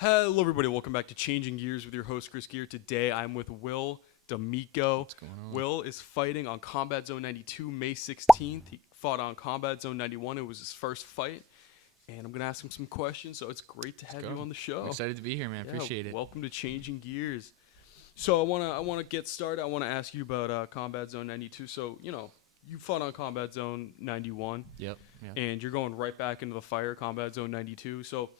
Hello, everybody. Welcome back to Changing Gears with your host, Chris Gear. Today, I'm with Will D'Amico. What's going on? Will is fighting on Combat Zone 92, May 16th. He fought on Combat Zone 91. It was his first fight. And I'm going to ask him some questions, so it's great to have you on the show. I'm excited to be here, man. Appreciate it. Welcome to Changing Gears. So I want to get started. I want to ask you about Combat Zone 92. So, you fought on Combat Zone 91. Yep. And you're going right back into the fire, Combat Zone 92. So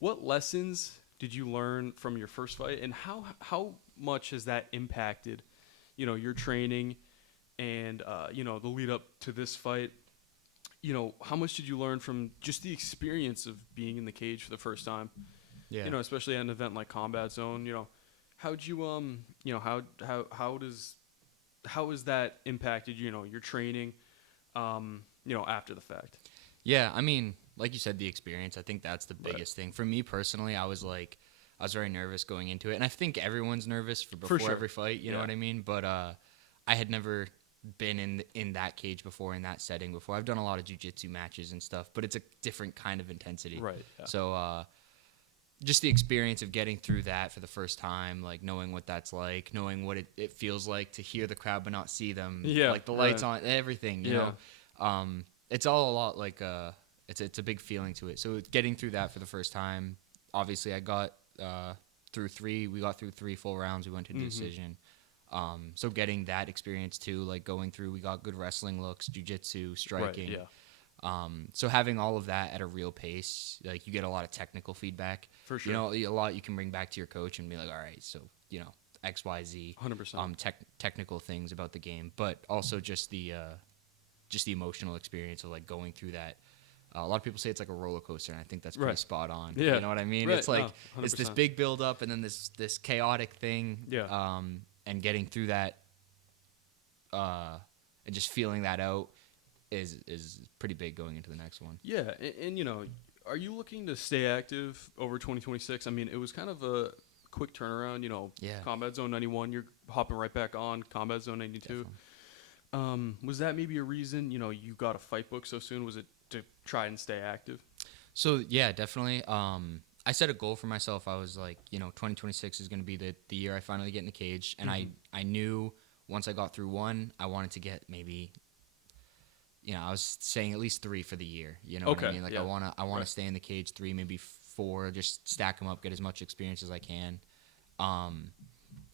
what lessons did you learn from your first fight, and how much has that impacted, your training and, the lead up to this fight? How much did you learn from just the experience of being in the cage for the first time? Yeah. Especially at an event like Combat Zone, how'd you, how has that impacted, your training, after the fact? Yeah, I mean, like you said, the experience, I think that's the biggest thing. For me personally, I was very nervous going into it. And I think everyone's nervous before every fight, you know what I mean? But I had never been in that cage before, in that setting before. I've done a lot of jiu-jitsu matches and stuff, but it's a different kind of intensity. Right. Yeah. So just the experience of getting through that for the first time, like knowing what that's like, knowing what it feels like to hear the crowd but not see them. Yeah. Like the lights on, everything, you know? It's all a lot like it's a big feeling to it. So getting through that for the first time, obviously I got through three full rounds. We went to decision. So getting that experience too, like going through, we got good wrestling looks, jiu-jitsu, striking. Right, yeah. So having all of that at a real pace, like you get a lot of technical feedback. For sure. A lot you can bring back to your coach and be like, all right, so, X, Y, Z. 100%. Technical things about the game, but also just the emotional experience of like going through that. A lot of people say it's like a roller coaster, and I think that's pretty spot on. Yeah. You know what I mean? Right. It's like no, it's this big build up, and then this chaotic thing. Yeah. And getting through that, and just feeling that out is pretty big going into the next one. Yeah, and are you looking to stay active over 2026? I mean, it was kind of a quick turnaround. Yeah. Combat Zone 91, you're hopping right back on Combat Zone 92. Definitely. Was that maybe a reason? You got a fight book so soon. Was it to try and stay active? So yeah, definitely. I set a goal for myself. I was like, 2026 is going to be the year I finally get in the cage. And I knew once I got through one, I wanted to get maybe, I was saying at least 3 for the year. You know what I mean? Like I want to stay in the cage 3, maybe 4, just stack them up, get as much experience as I can.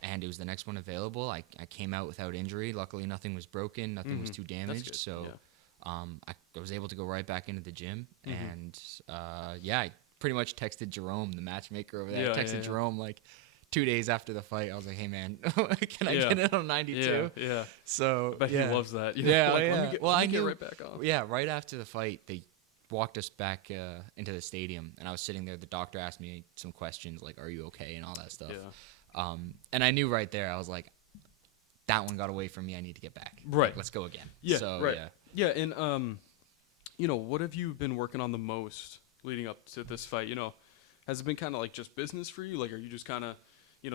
And it was the next one available. I came out without injury. Luckily, nothing was broken. Nothing was too damaged. So I was able to go right back into the gym. And I pretty much texted Jerome, the matchmaker over there. I texted Jerome like 2 days after the fight. I was like, hey, man, can I get it on 92? Yeah. So But he loves that. I knew knew right back on. Yeah, right after the fight, they walked us back into the stadium. And I was sitting there. The doctor asked me some questions like, are you okay? And all that stuff. Yeah. And I knew right there, I was like, that one got away from me. I need to get back. Right. Like, let's go again. Yeah. So, right. Yeah. And, what have you been working on the most leading up to this fight? Has it been kind of like just business for you? Like, are you just kind of,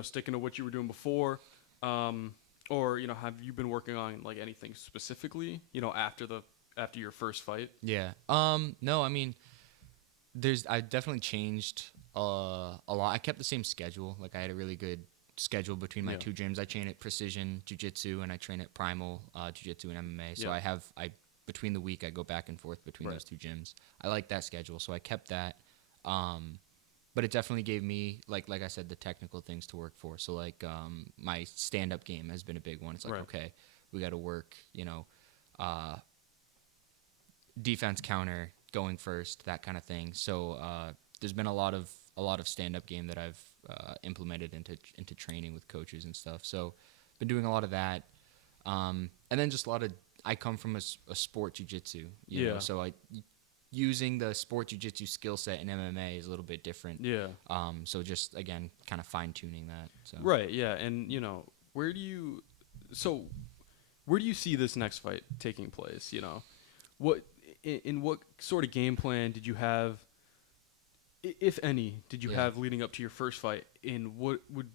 sticking to what you were doing before? Or, have you been working on like anything specifically, after your first fight? Yeah. No, I mean, I definitely changed a lot. I kept the same schedule. Like I had a really good schedule between my 2 gyms. I train at Precision Jiu-Jitsu and I train at Primal Jiu-Jitsu and MMA. So between the week I go back and forth between those 2 gyms. I like that schedule, so I kept that. But it definitely gave me like I said, the technical things to work for. So like my stand-up game has been a big one. It's like okay, we got to work, defense counter going first, that kind of thing. So there's been a lot of stand-up game that I've implemented into training with coaches and stuff. So been doing a lot of that, and then just a lot of. I come from a sport jiu-jitsu, you know, so using the sport jiu-jitsu skill set in MMA is a little bit different. Yeah. So just again, kind of fine-tuning that. So. Right. Yeah. And where do you see this next fight taking place? What sort of game plan did you have, if any, have leading up to your first fight? In what would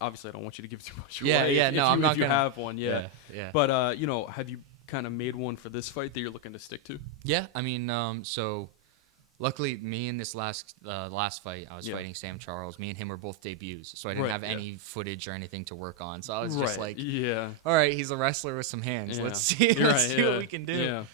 obviously I don't want you to give too much away. Yeah. No, I'm not gonna have one. Yeah. But have you kind of made one for this fight that you're looking to stick to? Yeah, I mean, so Luckily, me in this last fight, I was fighting Sam Charles. Me and him were both debuts, so I didn't have any footage or anything to work on. So I was just like, all right, he's a wrestler with some hands. Let's see, see what we can do.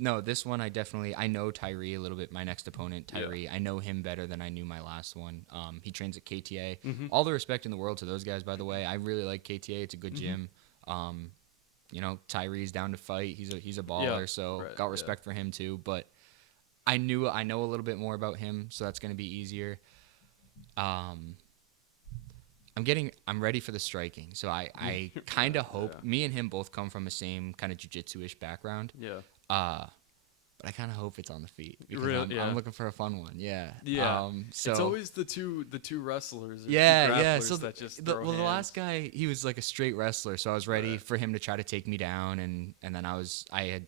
No, this one I know Tyree a little bit. My next opponent, Tyree, I know him better than I knew my last one. He trains at KTA. All the respect in the world to those guys, by the way. I really like KTA. It's a good gym. You know, Tyree's down to fight. He's a baller, so got respect for him too. But I know a little bit more about him, so that's going to be easier. I'm ready for the striking. So I kind of hope me and him both come from the same kind of jiu-jitsu-ish background. Yeah. But I kind of hope it's on the feet because I'm looking for a fun one. Yeah. Yeah. So it's always the two wrestlers. Or yeah. Two So that just the last guy, he was like a straight wrestler, so I was ready for him to try to take me down, and then I had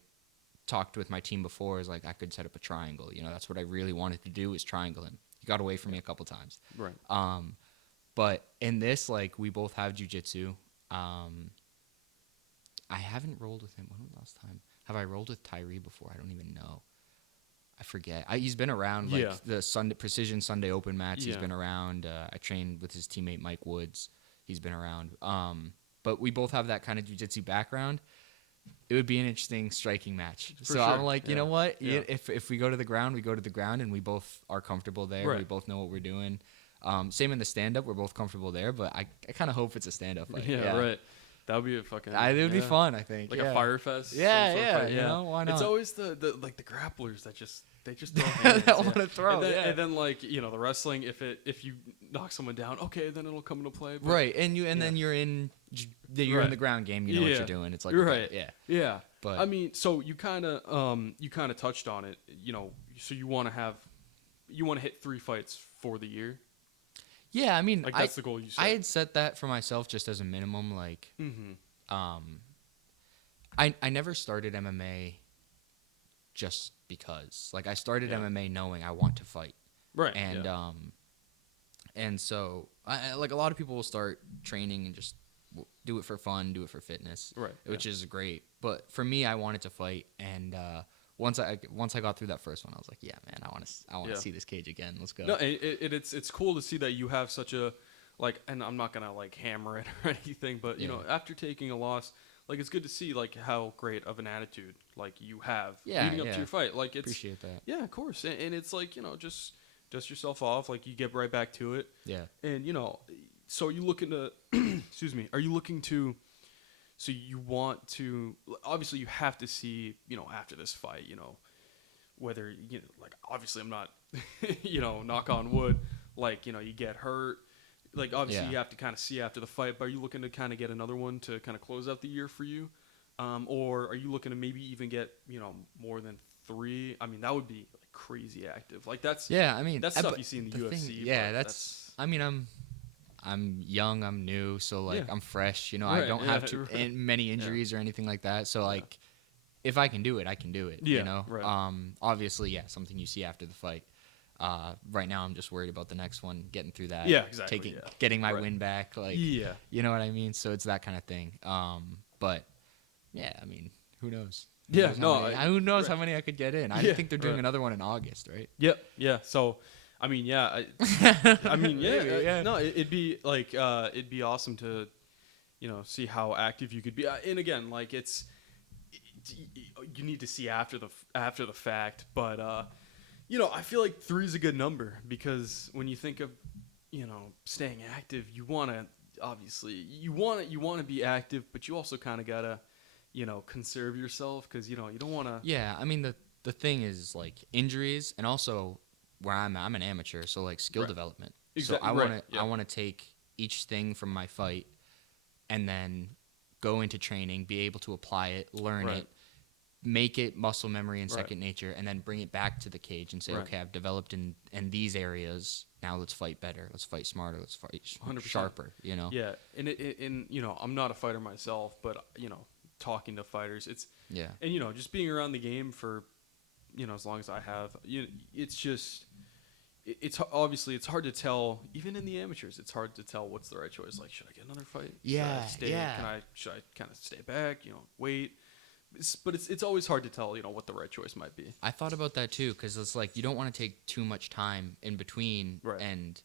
talked with my team before. Is like I could set up a triangle. You know, that's what I really wanted to do is triangle him. He got away from me a couple times. Right. But in this, like, we both have jiu-jitsu. I haven't rolled with him. When was the last time? Have I rolled with Tyree before? I don't even know. I forget. He's been around, like, the Precision Sunday Open match. He's been around. I trained with his teammate Mike Woods. He's been around. But we both have that kind of jiu-jitsu background. It would be an interesting striking match. I'm like, you know what? If we go to the ground, we go to the ground, and we both are comfortable there. Right. We both know what we're doing. Same in the stand-up. We're both comfortable there, but I kind of hope it's a stand-up fight. Yeah, right. That would be a fucking... it would be fun, I think. Like a fire fest. Yeah, you know, why not? It's always the grapplers that just throw hands. That want to throw, and then, like, you know, the wrestling, if you knock someone down, okay, then it'll come into play. But, right, and then you're in the ground game. You know what you're doing. It's like, yeah. But I mean, so you kind of touched on it. You know, so you want to hit 3 fights for the year. Yeah, I mean, like that's the goal you set. I had set that for myself just as a minimum. Like, I never started MMA just because. Like, I started MMA knowing I want to fight. Right. And so, like, a lot of people will start training and just do it for fun, do it for fitness. Right. Which is great. But for me, I wanted to fight, and once I got through that first one, I was like, yeah, man, I want to see this cage again. Let's go. No, it's cool to see that you have such a, like, and I'm not gonna like hammer it or anything, but you know, after taking a loss, like, it's good to see like how great of an attitude like you have leading up to your fight. Like, it's appreciate that. Yeah, of course, and it's like, you know, just dust yourself off, like you get right back to it. Yeah. And you know, so are you looking to, excuse me, are you looking to? So you want to, obviously you have to see, you know, after this fight, you know, whether, you know, like, obviously I'm not, you know, knock on wood, like, you know, you get hurt. Like, obviously you have to kind of see after the fight, but are you looking to kind of get another one to kind of close out the year for you? Or are you looking to maybe even get, you know, more than 3? I mean, that would be like crazy active. Like, that's stuff you see in the UFC. That's I mean, I'm young, I'm new, so like I'm fresh, you know, I don't have many injuries or anything like that. So like if I can do it, I can do it, you know. Right. Obviously, something you see after the fight. Right now I'm just worried about the next one, getting through that. Yeah, exactly. Getting my win back, like you know what I mean? So it's that kind of thing. But yeah, I mean, who knows? Who knows how many I could get in? I think they're doing another one in August, right? Yep. Yeah. So I mean, I mean, no, it'd be like, it'd be awesome to, you know, see how active you could be. And again, like, you need to see after the fact, but you know, I feel like 3 is a good number because when you think of, you know, staying active, you want to be active, but you also kind of gotta, you know, conserve yourself because, you know, you don't want to. Yeah, I mean the thing is like injuries and also. Where I'm an amateur, so like skill development. Exactly. So I want to take each thing from my fight and then go into training, be able to apply it, learn it, make it muscle memory and second nature, and then bring it back to the cage and say, okay, I've developed in these areas. Now let's fight better. Let's fight smarter. Let's fight 100%. Sharper. You know. Yeah, and you know, I'm not a fighter myself, but you know, talking to fighters, and you know, just being around the game for, you know, as long as I have, it's just. It's obviously it's hard to tell, even in the amateurs. It's hard to tell what's the right choice. Like, should I get another fight? Yeah, should I kind of stay back? You know, wait. but it's always hard to tell, what the right choice might be. I thought about that too, because it's like you don't want to take too much time in between, Right.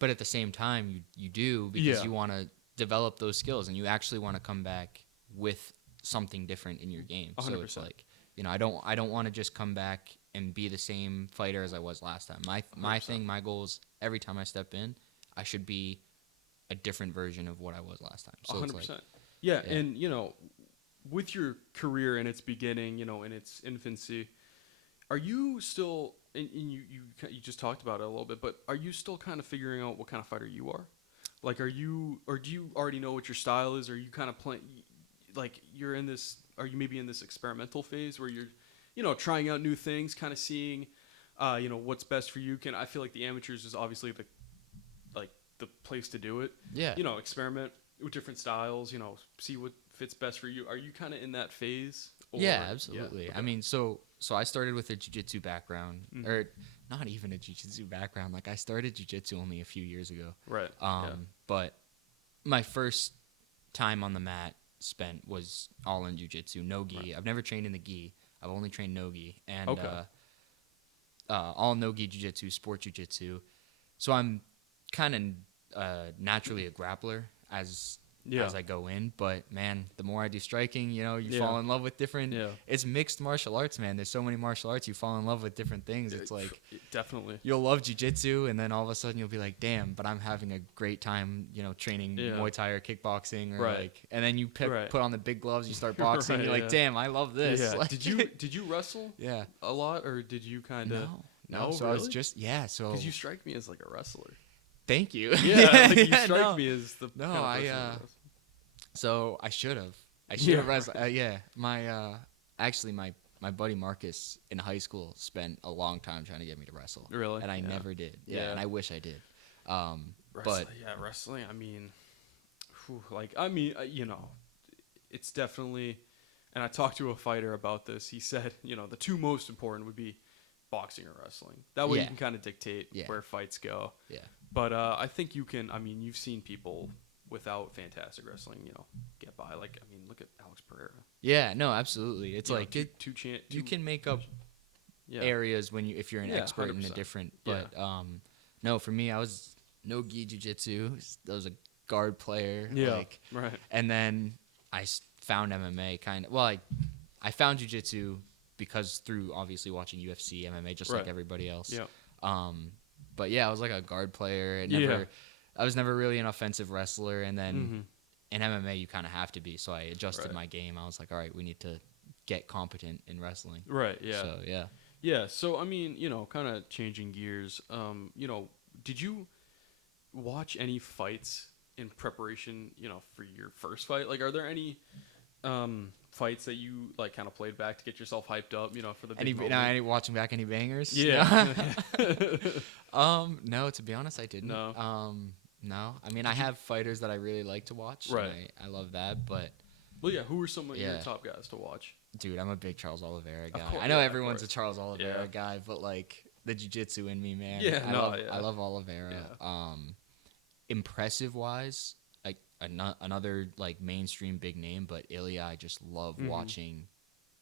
But at the same time you do, because Yeah. you want to develop those skills and you actually want to come back with something different in your game. 100%. So it's like, I don't want to just come back and be the same fighter as I was last time. My goal is every time I step in, I should be a different version of what I was last time. So 100%. it's like, Yeah, and with your career in its beginning, in its infancy, are you still? And you just talked about it a little bit, but are you still kind of figuring out what kind of fighter you are? Like, or do you already know what your style is? Or are you kind of playing? Like, you're in this? Are you maybe in this experimental phase where you're, trying out new things, kind of seeing, what's best for you? I feel like the amateurs is obviously the place to do it. yeah. Experiment with different styles. See what fits best for you. Are you kind of in that phase? Yeah, absolutely. Yeah, okay. I mean, so I started with a jiu-jitsu background, or not even a jiu-jitsu background. Like, I started jiu-jitsu only a few years ago. Right. But my first time on the mat spent was all in jiu-jitsu, no gi. Right. I've never trained in the gi. I've only trained no gi, and Okay. all no gi jiu-jitsu, sport jiu-jitsu. So I'm kind of naturally a grappler as I go in, but man, the more I do striking, you fall in love with different. Yeah. It's mixed martial arts, man. There's so many martial arts, you fall in love with different things. It's like Definitely. you'll love jiu-jitsu, and then all of a sudden you'll be like, damn, but I'm having a great time, training Muay Thai or kickboxing, or and then you put on the big gloves, you start boxing, you're like, damn, I love this. Yeah. Like, Did you wrestle? Yeah. A lot, or did you kind of? No. So really? I was just So because you strike me as like a wrestler. Thank you. Yeah, like you strike me as the No, kind of person that wrestles. So I should have. Wrestled. My actually my buddy Marcus in high school spent a long time trying to get me to wrestle. Really? And I never did. Yeah, and I wish I did. Wrestling. I mean, it's definitely. And I talked to a fighter about this. He said, the two most important would be boxing or wrestling. That way you can kind of dictate where fights go. Yeah. But I think you can. I mean, you've seen people without fantastic wrestling, get by. Like, I mean, look at Alex Pereira. Yeah, no, absolutely. It's like you can make up areas if you're an expert 100%. in a different. But no, for me, I was no gi jiu-jitsu. I was a guard player. Yeah, right. And then I found MMA kind of. Well, I found jiu-jitsu because through obviously watching UFC, MMA, just like everybody else. Yeah. But yeah, I was like a guard player. I was never really an offensive wrestler, and then in MMA you kind of have to be. So I adjusted my game. I was like, all right, we need to get competent in wrestling. Right. Yeah. So yeah. Yeah. So I mean, kind of changing gears. Did you watch any fights in preparation, for your first fight? Like, are there any fights that you like kind of played back to get yourself hyped up, for the big moment? Any watching back any bangers? Yeah. No, to be honest, I didn't. No. I mean, I have fighters that I really like to watch. Right. I love that, but. Well, yeah. Who are some of your top guys to watch? Dude, I'm a big Charles Oliveira guy. Course, I know everyone's a Charles Oliveira guy, but like the jiu-jitsu in me, man. Yeah. I love Oliveira. Yeah. Impressive wise, like another like mainstream big name, but Ilya, I just love watching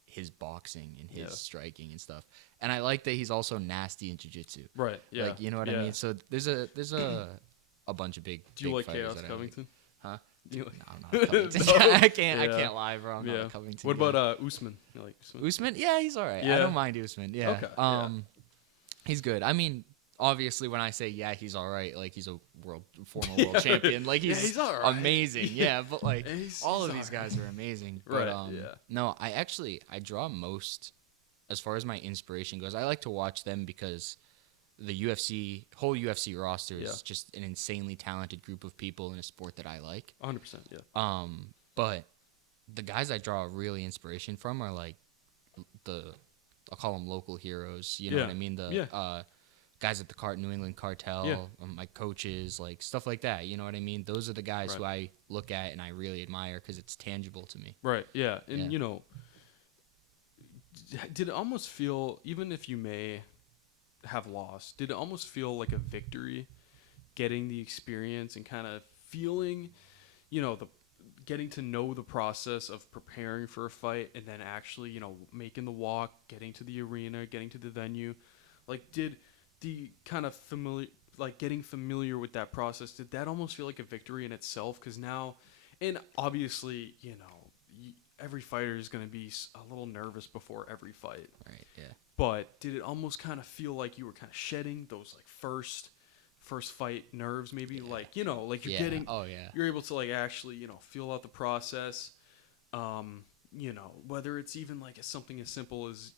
his boxing and his striking and stuff. And I like that he's also nasty in jiu-jitsu. Right. Yeah. Like, you know what I mean? So there's a bunch of big. Do you like fighters Chaos Covington? Huh? Do you like? No, I'm not a Covington. No? I can't lie, bro. I'm not a Covington. What about Usman? You like Usman? Usman? Yeah, he's all right. Yeah. I don't mind Usman. Yeah. Okay. He's good. I mean, obviously, when I say he's all right, like he's a former world champion. Like he's all right. amazing. Yeah, but like all of these right. guys are amazing. But, Right. No, I draw most as far as my inspiration goes. I like to watch them because the whole UFC roster is just an insanely talented group of people in a sport that I like. 100%. Yeah. But the guys I draw really inspiration from are like I'll call them local heroes. You know what I mean? Guys at the New England Cartel, my coaches, like stuff like that. You know what I mean? Those are the guys who I look at and I really admire because it's tangible to me. Right. Yeah. And did it almost feel, even if you may have lost, did it almost feel like a victory, getting the experience and kind of feeling, getting to know the process of preparing for a fight and then actually, you know, making the walk, getting to the arena, getting to the venue, like did the kind of getting familiar with that process, did that almost feel like a victory in itself? Because now, and obviously, you know, every fighter is going to be a little nervous before every fight. Right. Yeah. But did it almost kind of feel like you were kind of shedding those like first fight nerves, maybe? Yeah. Like, you know, like you're Yeah. getting, Oh yeah. you're able to like actually, you know, feel out the process. You know, whether it's even like something as simple as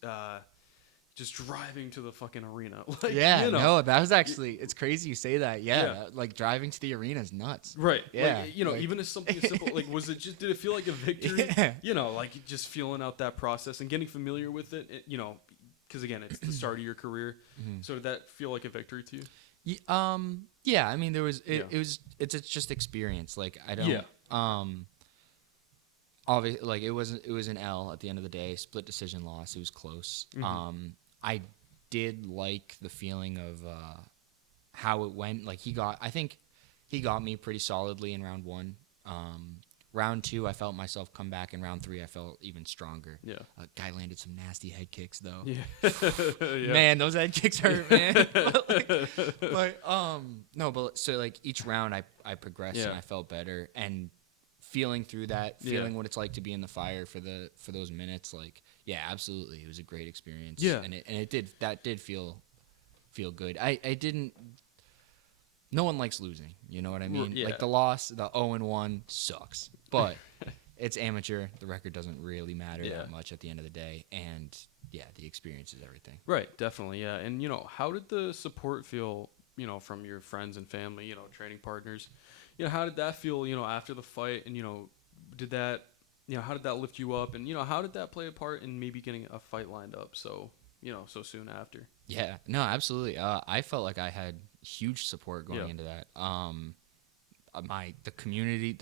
just driving to the fucking arena. Like, Yeah, you know, no, that was actually, it's crazy you say that. Yeah, Yeah. like driving to the arena is nuts. right. Yeah, Like, you know, like- even as something as simple, like, did it feel like a victory? Yeah. You know, like just feeling out that process and getting familiar with it, you know, because again, it's the start of your career. So did that feel like a victory to you? Yeah, I mean, there was, Yeah. it's just experience. Like, I don't, Yeah. obviously, like, it was an L at the end of the day, split decision loss. It was close. I did like the feeling of how it went. Like, I think he got me pretty solidly in round 1. Round 2, I felt myself come back. In round 3, I felt even stronger. Yeah. Guy landed some nasty head kicks though. Yeah. Yeah. Man, those head kicks hurt, man. No, but so like each round I progressed and Yeah. I felt better, and feeling through that, Yeah. feeling what it's like to be in the fire for those minutes, like, yeah, absolutely, it was a great experience. Yeah. and it did feel good. I didn't. No one likes losing, you know what I mean? Yeah. Like the loss, the 0-1 sucks, but it's amateur. The record doesn't really matter Yeah. that much at the end of the day, and yeah, the experience is everything. Right, definitely, yeah. And, you know, how did the support feel, you know, from your friends and family, you know, training partners? You know, how did that feel, you know, after the fight? And, you know, how did that lift you up? And, you know, how did that play a part in maybe getting a fight lined up so soon after? Yeah, no, absolutely. I felt like I had huge support going Yeah. into that. The community,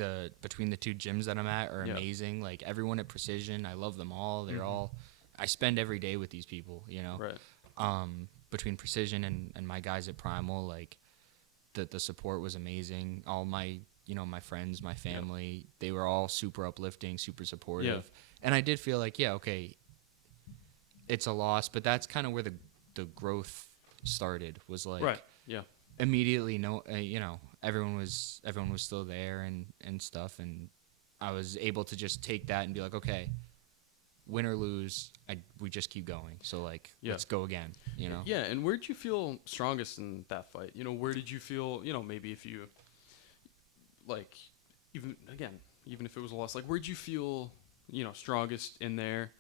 between the 2 gyms that I'm at are Yeah. amazing. Like everyone at Precision, I love them all. They're all, I spend every day with these people, you know. Right. Between Precision and my guys at Primal, like the support was amazing. All my, you know, my friends, my family, they were all super uplifting, super supportive. Yeah. And I did feel like, yeah, okay, it's a loss, but that's kind of where the growth started, was like, Right. Yeah. immediately, you know, everyone was still there and stuff, and I was able to just take that and be like, okay, win or lose, we just keep going. So like, Yeah. let's go again, you know? Yeah, and where did you feel strongest in that fight? You know, where did you feel, you know, maybe if you, like, even if it was a loss, like, where did you feel, you know, strongest in there?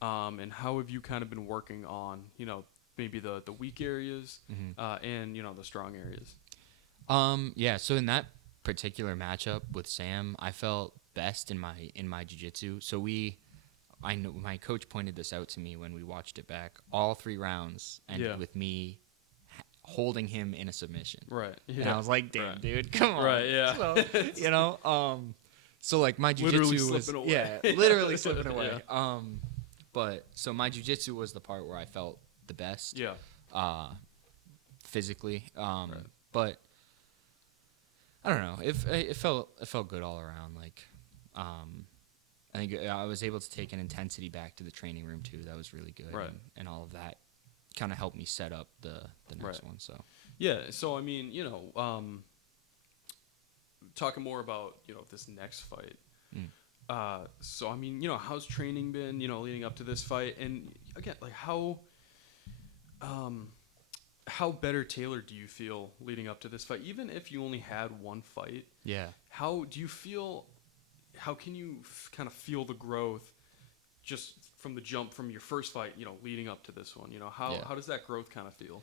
And how have you kind of been working on, you know, maybe the weak areas and, you know, the strong areas? Yeah, so in that particular matchup with Sam, I felt best in my jiu-jitsu. So I know my coach pointed this out to me when we watched it back. All 3 rounds ended with me holding him in a submission. Right. Yeah. And I was like, damn, Right. dude, come on. Right, yeah. So, you know, so like my Literally jiu-jitsu was, slipping away. yeah, literally slipping away. Yeah. But so my jiu-jitsu was the part where I felt the best. Yeah. Physically. But I don't know. It felt good all around. Like, I think I was able to take an intensity back to the training room too. That was really good. Right. And all of that kind of helped me set up the next Right. one. So Yeah. So, I mean, you know, talking more about, you know, this next fight. So, I mean, you know, how's training been, you know, leading up to this fight? And again, like how better tailored do you feel leading up to this fight? Even if you only had one fight, yeah. how do you feel, how can you kind of feel the growth just from the jump from your first fight, you know, leading up to this one? You know, how does that growth kind of feel?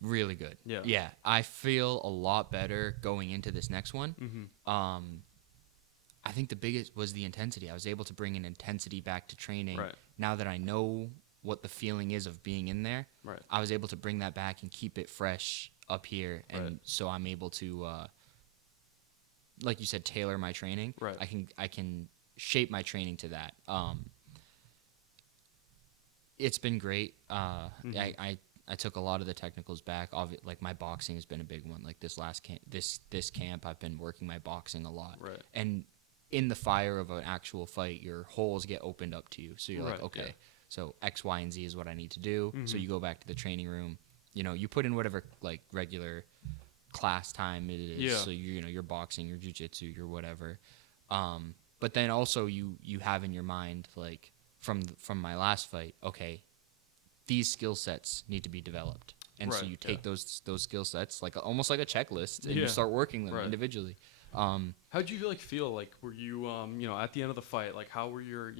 Really good. Yeah. Yeah. I feel a lot better going into this next one. I think the biggest was the intensity. I was able to bring an intensity back to training. Right. Now that I know what the feeling is of being in there, Right. I was able to bring that back and keep it fresh up here. And Right. so I'm able to, like you said, tailor my training. Right. I can shape my training to that. It's been great. I took a lot of the technicals back. Like my boxing has been a big one. Like this camp, I've been working my boxing a lot. Right. And in the fire of an actual fight, your holes get opened up to you. So you're like, Right, okay, yeah. so X, Y, and Z is what I need to do. So Mhm. you go back to the training room. You know, you put in whatever like regular class time it is. Yeah. So you're boxing, your jiu-jitsu, your whatever. But then also you have in your mind like from my last fight, okay, these skill sets need to be developed. And so Right, you take those skill sets like almost like a checklist and Yeah. you start working them Right. individually. How'd you like feel? Like, were you at the end of the fight? Like, how were your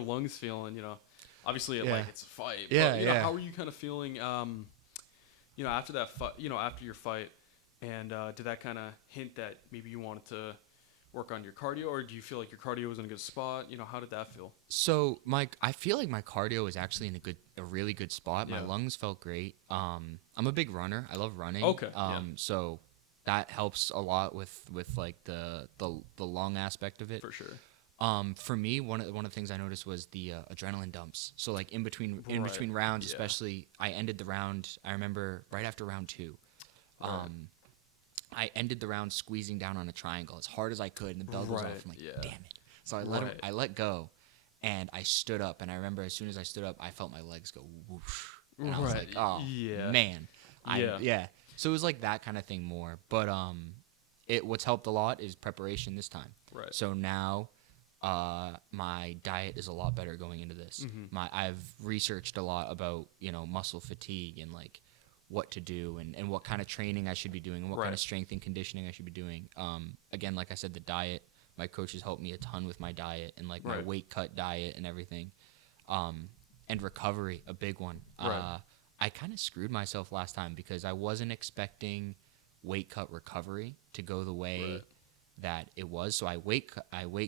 lungs feeling? Obviously, Yeah. like it's a fight. Yeah, But, yeah. How were you kind of feeling? After that fight. After your fight, and did that kind of hint that maybe you wanted to work on your cardio, or do you feel like your cardio was in a good spot? How did that feel? So I feel like my cardio was actually in a really good spot. My Yeah. lungs felt great. I'm a big runner. I love running. Okay, yeah. So that helps a lot with like the lung aspect of it. For sure. For me, one of the things I noticed was the adrenaline dumps. So like in between Right, rounds, yeah. especially, I ended the round. I remember right after round 2. Right. I ended the round squeezing down on a triangle as hard as I could, and the bell goes off. Right, I'm like, yeah. damn it! So Right. I let go, and I stood up. And I remember as soon as I stood up, I felt my legs go whoosh, and I was Right, like, oh yeah. man, Yeah. yeah. So it was like that kind of thing more. But what's helped a lot is preparation this time. Right. So now, my diet is a lot better going into this. Mhm. I've researched a lot about muscle fatigue and like what to do and what kind of training I should be doing and what kind Right. of strength and conditioning I should be doing. Again, like I said, the diet. My coaches helped me a ton with my diet and like my Right. weight cut diet and everything. And recovery, a big one. Right. I kind of screwed myself last time because I wasn't expecting weight cut recovery to go the way Right. that it was. So I weight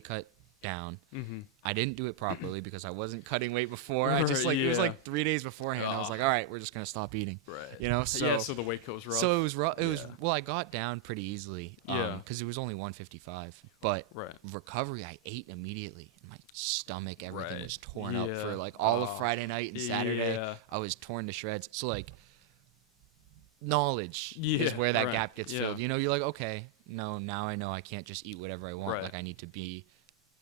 cut down. Mhm. I didn't do it properly because I wasn't cutting weight before. I just Right, it was yeah. like 3 days beforehand. I was like, all right, we're just gonna stop eating. Right. So So the weight cut was rough. so it was rough. It was Yeah. well, I got down pretty easily. Yeah. Because it was only 155. But Right. recovery, I ate immediately. My stomach, everything Right. was torn up Yeah. for like all Oh. of Friday night and Saturday. Yeah. I was torn to shreds. So like knowledge is Yeah, where that right. gap gets Yeah. filled. You're like, okay, no, now I know I can't just eat whatever I want. Right. Like I need to be.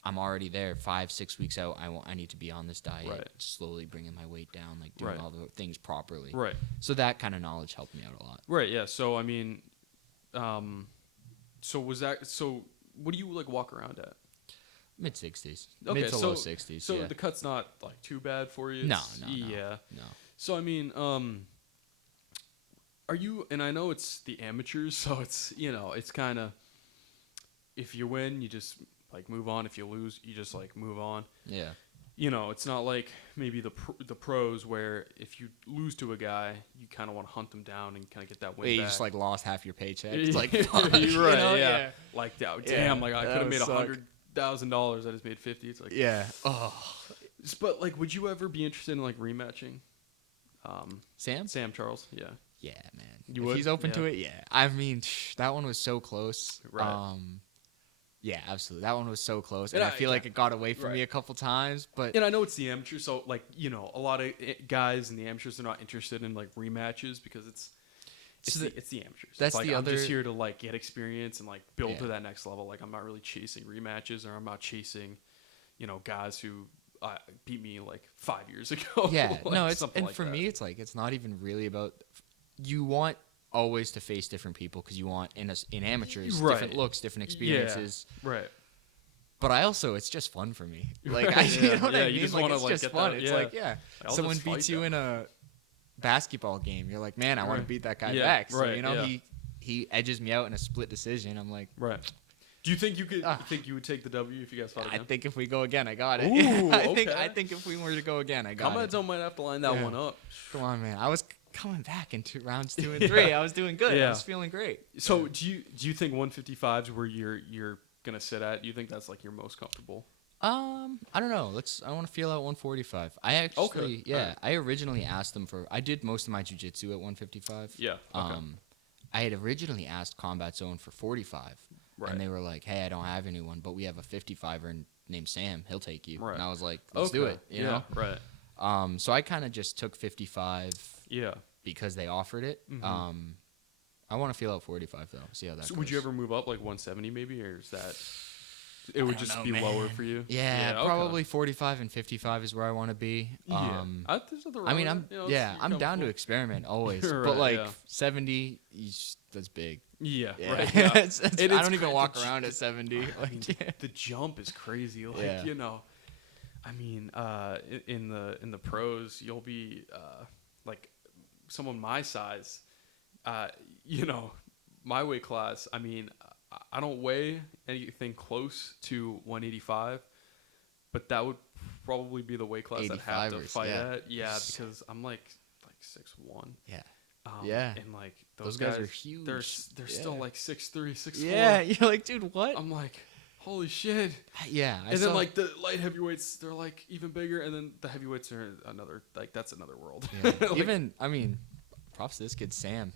I'm already there 5-6 weeks out. I need to be on this diet, Right. slowly bringing my weight down, like doing Right. all the things properly. Right. So that kind of knowledge helped me out a lot. Right. Yeah. So I mean, so was that? So what do you like walk around at? Mid 60s, Okay, mid to low 60s. So yeah. the cut's not like too bad for you. No, It's- no. Yeah. No. So I mean, are you? And I know it's the amateurs, so it's kind of, if you win, you just like move on. If you lose, you just like move on. Yeah. It's not like maybe the pros where if you lose to a guy, you kind of want to hunt them down and kind of get that win You back. just like lost half your paycheck. It's like, You're fuck, right. you know? Yeah. Like damn, Yeah, like I that could have would made suck. $100,000. I just made 50. It's like Yeah. Oh. But like, would you ever be interested in like rematching? Sam? Sam Charles. Yeah. Yeah, man. You if would? he's open Yeah. to it, yeah. I mean, that one was so close. Right. Yeah, absolutely. That one was so close. And And I I- feel like it got away from Right. me a couple times, but And I know it's the amateur, so like a lot of guys in the amateurs are not interested in like rematches because it's So the amateurs. that's It's like, the I'm just other- here to like get experience and like build Yeah. to that next level. Like I'm not really chasing rematches, or I'm not chasing, guys who beat me like 5 years ago. yeah, like, no, it's something and like for that. me, it's like it's not even really about. You want always to face different people because you want in amateurs Right. different looks, different experiences. Right. But it's just fun for me. Like Right, you yeah, know what yeah, I you mean? just Like wanna, it's like, just get fun. that- It's yeah. like I'll someone just fight beats you that. in a basketball game. You're like, man, I want to Right. beat that guy Yeah, back. So right, yeah. he edges me out in a split decision. I'm like, Right. Do you think you could? Ah. Think you would take the W if you guys fought I again? think if we go again, I got it. Ooh, I okay. think if we were to go again, I got Combat it. Zone might have to line that Yeah. one up. Come on, man. I was coming back in rounds 2 and Yeah. 3. I was doing good. Yeah. I was feeling great. So do you think 155s where you're gonna sit at? Do you think that's like your most comfortable? I don't know. I want to feel out 145. I actually, Okay. yeah. Alright. I originally asked them for. I did most of my jiu-jitsu at 155. Yeah. Okay. I had originally asked Combat Zone for 45, Right. and they were like, "Hey, I don't have anyone, but we have a 55er named Sam. He'll take you." Right. And I was like, "Let's do it." You know. Right. So I kind of just took 55 Yeah. because they offered it. Mhm. I want to feel out 45 though. See how that So goes. would you ever move up like 170 maybe, or is that? It would don't just know, be lower man. for you. Yeah, okay. probably 45 and 55 is where I want to be. There's nothing wrong I mean, with that. I'm You're down to comfortable. experiment always, Right, but like yeah. 70, that's big. Yeah, Yeah. right. Yeah. I don't even walk around at 70. I Like, mean, the jump is crazy. Like Yeah. I mean, in the pros, you'll be like someone my size. My weight class. I mean, I don't weigh anything close to 185, but that would probably be the weight class I'd have to 85ers, fight yeah. at. Yeah, because I'm like 6'1". yeah. And like Those guys are huge. They're Yeah. still like 6'3", 6'4". Yeah, you're like, dude, what? I'm like, holy shit. Yeah. Then like the light heavyweights, they're like even bigger, and then the heavyweights are that's another world. Yeah. Like, Even, I mean, props to this kid, Sam.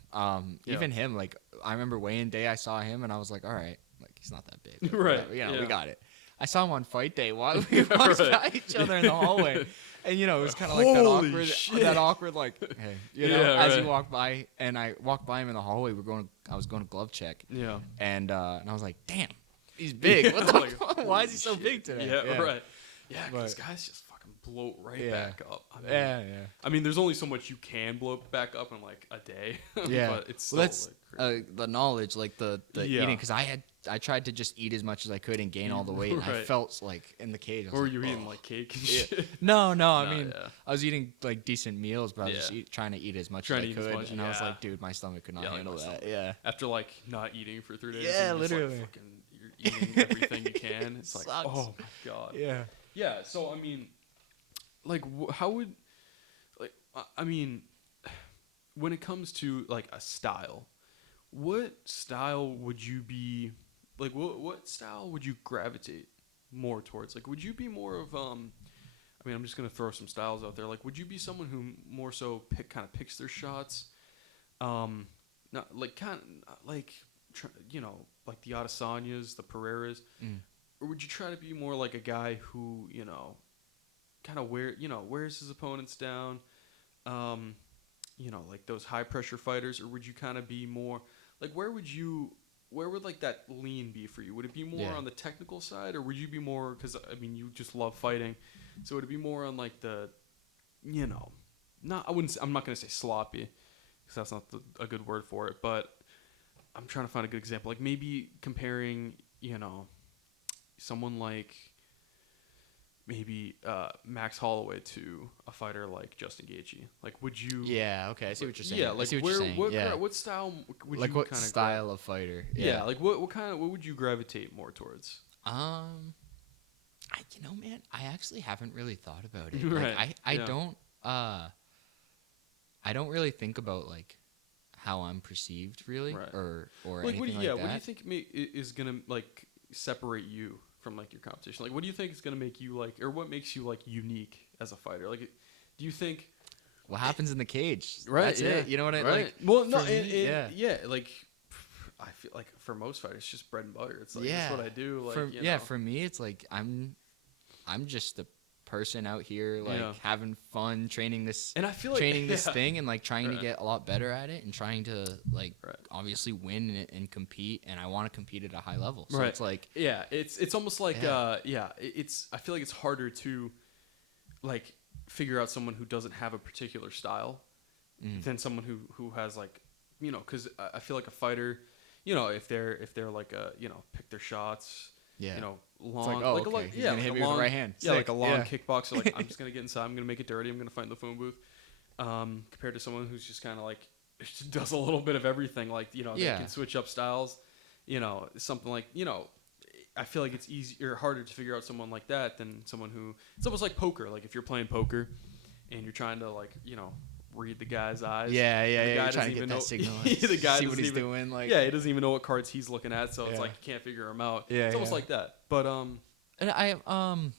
Even him, like, I remember weigh-in day, I saw him, and I was like, all right, like, he's not that big. But Right, whatever, we yeah. got it. I saw him on fight day while we walked by each other in the hallway. And, it was kind of like Holy shit. that awkward, like, hey, Yeah, as right. you walk by, and I walked by him in the hallway, I was going to glove check. Yeah. And I was like, damn, he's big. Yeah, What the like, fuck? Why is he so shit. big today? Yeah, right. Yeah, because But- guys just fucking bloat right Yeah. back up. I mean, Yeah. I mean, there's only so much you can blow back up in like a day. Yeah. But it's still Well, that's like crazy. the knowledge, like the Yeah. eating, because I tried to just eat as much as I could and gain all the weight. And I Right. felt like in the cage. I was Or like, you're eating "Oh." like cake and Yeah. shit. No, I No, mean, yeah. I was eating like decent meals, but I was just Yeah. trying to eat as much Trying as I to eat as could. much, And I was yeah. like, dude, my stomach could not Yeah, like handle my that. stomach. Yeah. After like not eating for 3 days. Yeah, and just, literally. Like, fucking, you're eating everything you can. It's like, Sucks. oh my god. Yeah. Yeah. So I mean, like, how would, like, I mean, when it comes to like a style, what style would you be, like, what style would you gravitate more towards? Like, would you be more of I mean, I'm just gonna throw some styles out there. Like, would you be someone who more so picks their shots, not like like like the Adesanyas, the Pereiras, or would you try to be more like a guy who kind of wears his opponents down, like those high pressure fighters, or would you kind of be more like where would like that lean be for you? Would it be more on the technical side, or would you be more, because I mean you just love fighting, so would it be more on like the, I'm not gonna say sloppy, because that's not a good word for it, but I'm trying to find a good example, like maybe comparing someone like maybe Max Holloway to a fighter like Justin Gaethje. Like, would you? Yeah. Okay. I see what you're saying. Yeah, like I see what you're saying. what style would like you what kind of style of fighter? Yeah, like what would you gravitate more towards? Man, I actually haven't really thought about it. Right. Like, I don't really think about like how I'm perceived really, Right. or Like, anything what do that. you think is gonna like separate you from like your competition? Like, what do you think is gonna make you like, or what makes you like unique as a fighter? Like, do you think What happens in the cage? Right, That's yeah. it. You know what I right? like? Well, no, for me, yeah, like I feel like for most fighters, it's just bread and butter. It's like that's what I do. Like, for me, it's like I'm just a person out here like having fun training this and I feel like this thing and like trying to Right. get a lot better at it and trying to like Right. obviously win and compete, and I want to compete at a high level. So Right. it's like Yeah, it's almost like Yeah. I feel like it's harder to like figure out someone who doesn't have a particular style than someone who has like, because I feel like a fighter, if they're like pick their shots, yeah. long, It's like, oh, okay. like He's yeah, gonna like hit a me with long, the right hand. yeah, like Sick. a long Yeah. kickboxer. Like, I'm just gonna get inside, I'm gonna make it dirty, I'm gonna fight in the phone booth. Compared to someone who's just kind of like does a little bit of everything, like they can switch up styles, something like I feel like it's easier, harder to figure out someone like that than someone who, it's almost like poker. Like if you're playing poker and you're trying to like read the guy's eyes. Yeah, the yeah. guy You're trying to doesn't get even that know- signal. the guy see what doesn't he's even- doing. Like, Yeah, he doesn't even know what cards he's looking at, so it's Yeah. like you can't figure him out. Yeah, It's almost yeah. like that. But and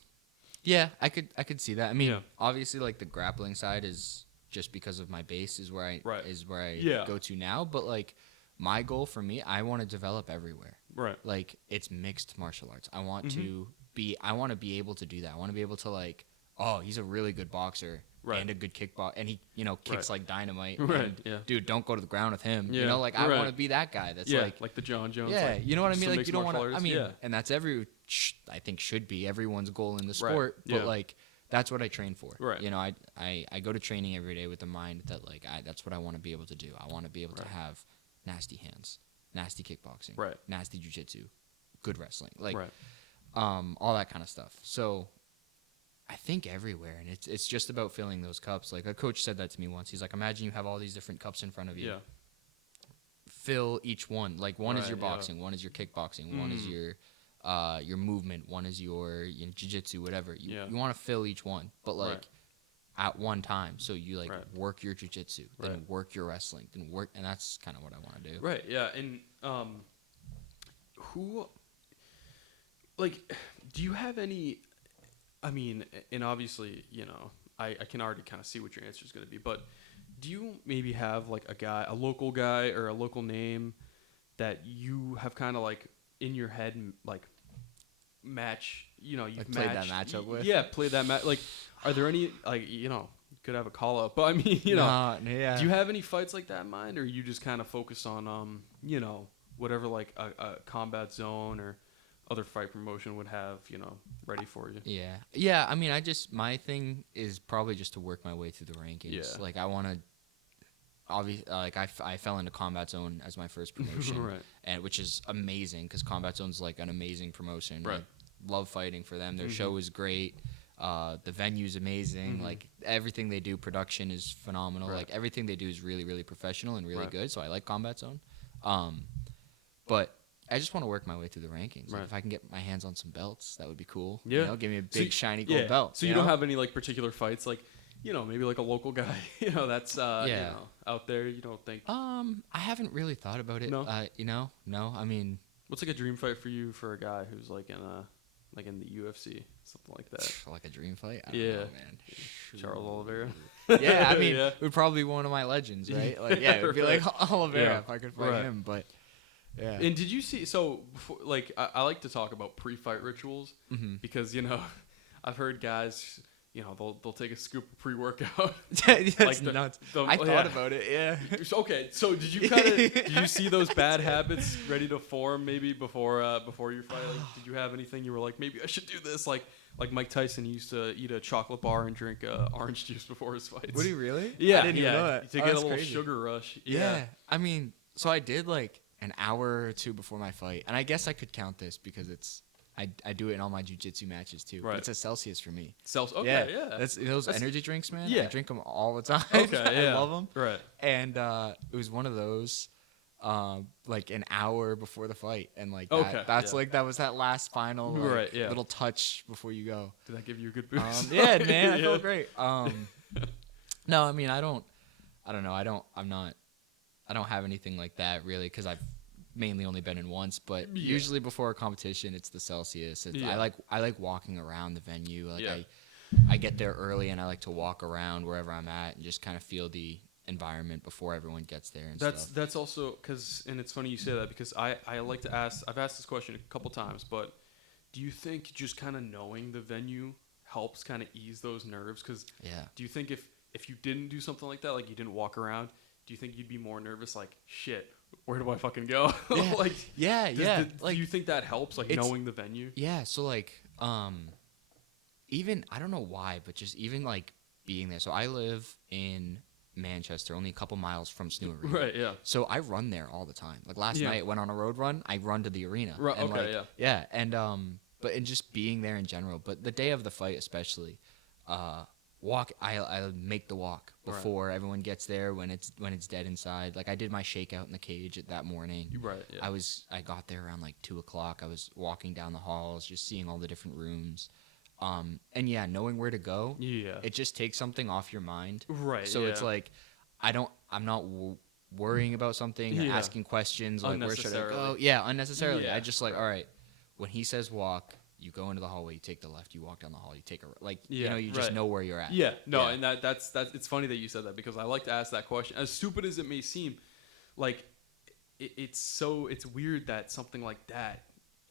yeah, I could see that. I mean, Yeah. obviously, like the grappling side is just because of my base is where I Right. I go to now. But like my goal for me, I want to develop everywhere. right. Like it's mixed martial arts. I want Mm-hmm. to be able to do that. I want to be able to like, oh, he's a really good boxer, Right. and a good kickbox, and he kicks like dynamite. Right. And, Yeah. dude, don't go to the ground with him. Yeah. Like I Right. want to be that guy. That's Yeah. Like the John Jones. yeah, like, you know what I mean. some Like mixed you don't want martial to. I artists. mean, and that's I think should be everyone's goal in the Right. sport. But Yeah. like that's what I train for. Right. I go to training every day with the mind that like that's what I want to be able to do. I want to be able to have nasty hands, nasty kickboxing, Right. nasty jiu-jitsu, good wrestling, like Right. all that kind of stuff. So I think everywhere, and it's just about filling those cups. Like a coach said that to me once. He's like, imagine you have all these different cups in front of you. Yeah. Fill each one. Like one is your Right, yeah. boxing, one is your kickboxing, one is your movement, one is your jiu-jitsu, whatever. You want to fill each one, but like Right. at one time. So you like Right. work your jiu-jitsu, then Right. work your wrestling, then work, and that's kind of what I want to do. Right. Yeah. And who, like, do you have any? I mean, and obviously, I can already kind of see what your answer is going to be. But do you maybe have like a local guy or a local name that you have kind of like in your head like match? You've Like played that matchup with? Yeah, played that match. Like, are there any you could have a call up, but I mean, yeah. do you have any fights like that in mind, or you just kind of focus on whatever like a combat zone or other fight promotion would have ready for you? Yeah. I mean, my thing is probably just to work my way through the rankings. Yeah. Like I want to. Obviously, like I fell into Combat Zone as my first promotion, Right. and which is amazing because Combat Zone's like an amazing promotion. Right. I love fighting for them. Their show is great. The venue's amazing. Like everything they do, production is phenomenal. Right. Like everything they do is really, really professional and really Right. good. So I like Combat Zone. But I just want to work my way through the rankings. Like Right. if I can get my hands on some belts, that would be cool. Yeah. Give me a So big shiny gold belt. So you don't have any like particular fights like maybe like a local guy that's out there. You don't think I haven't really thought about it. No? No. I mean, what's like a dream fight for you for a guy who's like in the UFC, something like that? like a dream fight. I don't Yeah. know, man. Charles Oliveira. Yeah, I mean, Yeah. it would probably be one of my legends, right? Like, yeah, it would be like Oliveira Yeah. if I could fight Right. him. But yeah, And did you see? So, before, like, I like to talk about pre-fight rituals because I've heard guys, they'll take a scoop of pre-workout. that's like nuts. the- I thought yeah. about it. Yeah. Okay, so did you see those bad habits ready to form maybe before your fight? Like, did you have anything you were like, maybe I should do this? Like Mike Tyson used to eat a chocolate bar and drink orange juice before his fights. Would he really? Yeah, I didn't even know that. To Oh, get a that's little crazy. sugar rush. Yeah. I mean, so I did like an hour or two before my fight, and I guess I could count this because I do it in all my jiu-jitsu matches too. Right. It's a Celsius for me. Okay, yeah. That's those energy drinks, man. Yeah. I drink them all the time. Okay, yeah. I love them. Right. And it was one of those, like an hour before the fight, and like Okay, that's yeah. like that was that last final like, Right, yeah. little touch before you go. Did that give you a good boost? Yeah, man, I Yeah. felt great. No, I mean I don't know. I don't have anything like that really because I've mainly only been in once, but Yeah. usually before a competition it's the Celsius. Yeah. I like walking around the venue. Like Yeah. I get there early and I like to walk around wherever I'm at and just kind of feel the environment before everyone gets there and stuff. That's also because, and it's funny you say that because I like to ask. I've asked this question a couple times, but do you think just kind of knowing the venue helps kind of ease those nerves? Because Yeah. do you think if you didn't do something like that, like you didn't walk around, do you think you'd be more nervous? Like, shit, where do I fucking go? Yeah. Like, Yeah, yeah. do you think that helps? Like knowing the venue? Yeah, so like even I don't know why, but just even like being there. So I live in Manchester, only a couple miles from Snew Arena. Right. Yeah. So I run there all the time. Like last Yeah. night, went on a road run. I run to the arena. Right, And okay, like, yeah. And but and just being there in general. But the day of the fight, especially, walk. I make the walk before everyone gets there when it's dead inside. Like I did my shakeout in the cage that morning. Right. Yeah. I got there around like 2:00. I was walking down the halls, just seeing all the different rooms. And yeah, knowing where to go. Yeah. It just takes something off your mind. Right. So it's yeah. like, I'm not worrying about something or Yeah. asking questions like where should I go? Unnecessarily. Yeah, unnecessarily. Yeah, I just like, right. all right, when he says walk, you go into the hallway, you take the left, you walk down the hall, you take Yeah, you just right. know where you're at. Yeah, no, Yeah. and that's it's funny that you said that because I like to ask that question. As stupid as it may seem, like it's weird that something like that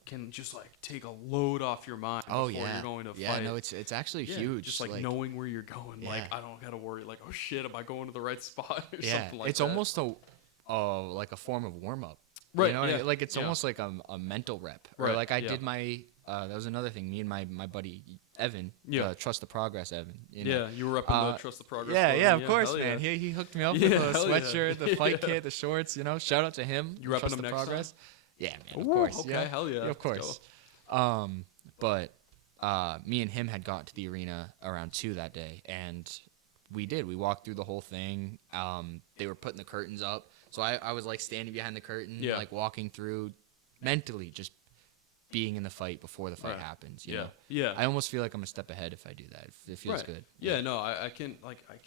can just like take a load off your mind before you're going to fight. Yeah, no, it's actually huge. Just like knowing where you're going. Like I don't gotta worry. Like, oh shit, am I going to the right spot or something like it's that? almost like a form of warm up. Right. You know what I mean? Like it's almost like a mental rep. Or Right. like I did my that was another thing. Me and my buddy Evan, Trust the Progress Evan. You know? Yeah, you were up in the Trust the Progress. Yeah, of course, man. He hooked me up with the sweatshirt, the fight kit, the shorts. You know, shout out to him. You repping Trust him the next Progress. time? Yeah, man. Of course. Okay, yeah. hell yeah. Of course. But me and him had got to the arena around 2 that day, and we walked through the whole thing. They were putting the curtains up, so I was like standing behind the curtain, like walking through, mentally just being in the fight before the fight happens. You know? I almost feel like I'm a step ahead if I do that. It feels good. Yeah, no, I can